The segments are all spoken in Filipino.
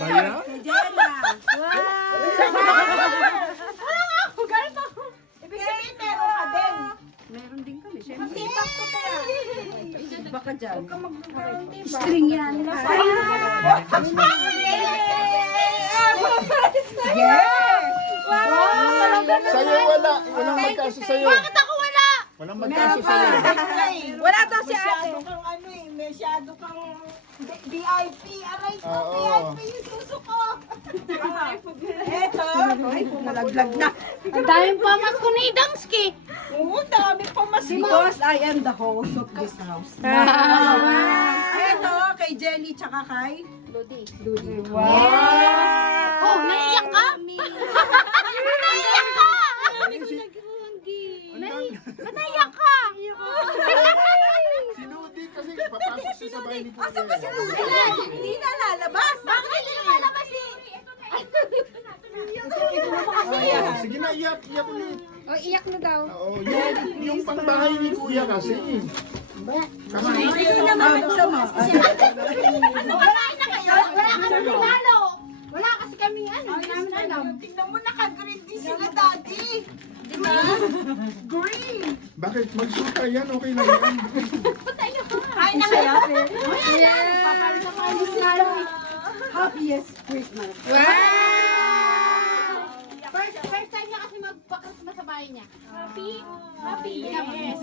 Baya? Kay Jenna. Ibig sabihin, meron ka din. Meron din kami, syempre. Hindi pa ko tayo. Baka dyan. Huwag ka magmumukha, di ba? String yan. Yes! Wow! Sa'yo wala. Walang magkaso sa'yo. Bakit ako wala? Walang magkaso sa'yo. Wala daw si ate. Masyado kang ano eh, masyado kang VIP. Aray ko, Oo. VIP yung suso ko. Eto. Ay, nalaglag na. Ang daming pamas ko ni Damski. Oo, dami pa mas Because I am the host of this house. Eto, kay Jelly tsaka kay Lodi. Ludi. Oh, naiyak ka? Naiyak ka? Ba't naiyak ka? Si Ludi kasi papasok siya sa bahay ni Kuya. Asa ba si Ludi? Hindi na lalabas. Bakit hindi lumalabas eh? Sige na, iyak. Iyak ulit. Oh, iyak na daw. Oo, yung pangbahay ni Kuya kasi. Kama. Sama. Wala na kayo? Wala kami regalo. Wala kasi kami ano, hindi namin alam. Tingnan mo, naka-green din sila, daddy. Diba? Green. Bakit? Magsuka yan, okay lang yan. Ay, na kayo? Papalit sa mga regalo. Happiest Christmas. First time niya kasi magpa-Christmas sa bahay niya. Happy? Happy, yes.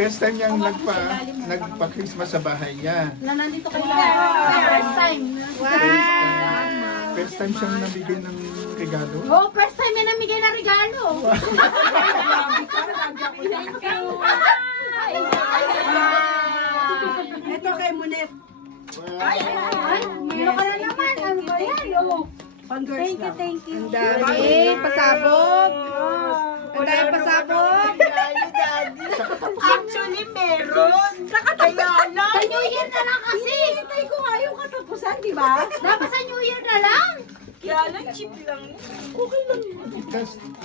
First time niyang nagpa-Christmas sa bahay niya. Na nandito kayo first time. First time siyang nabigay ng regalo. Oh, first time niya namigay na regalo. Ito kay Munet. Ay, meron ka na naman. Ano ba yan? Oh. Pang-girls lang. Thank you. Ang dami. Pasabog. Ang dami pasabog. Actually, meron. Kaya lang. Sa New Year na lang kasi. Hintay ko nga yung katapusan, di ba? Dapat sa New Year na lang. Kaya lang, cheap lang. Okay lang.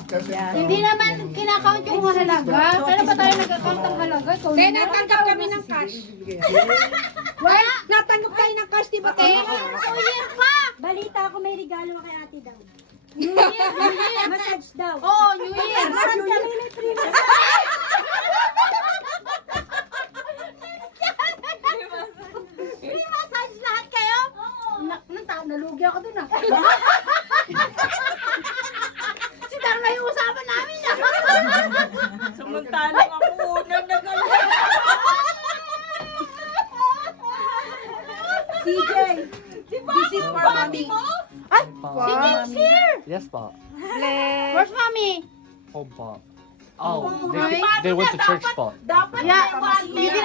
Kasi Hindi naman kinakount yung halaga. Kaya ba tayo nag-account ng halaga? Kaya natanggap kami ng cash. Wala. Natanggap kayo ng cash, di ba? New Year pa. Balita ko may regalo kay ate daw. New Year. Massage daw. Oo, New Year. Saan kami may free Free massage lahat kayo? Nalugi ako dun ah. Si Darla yung usapan namin ah. Samantalang ako unang nagalit. CJ. This is for mommy. Ay, si James here. Yes, po. Where's mommy? Home, po. Oh, Ay, they went to church, po. Dapat Yeah, may one you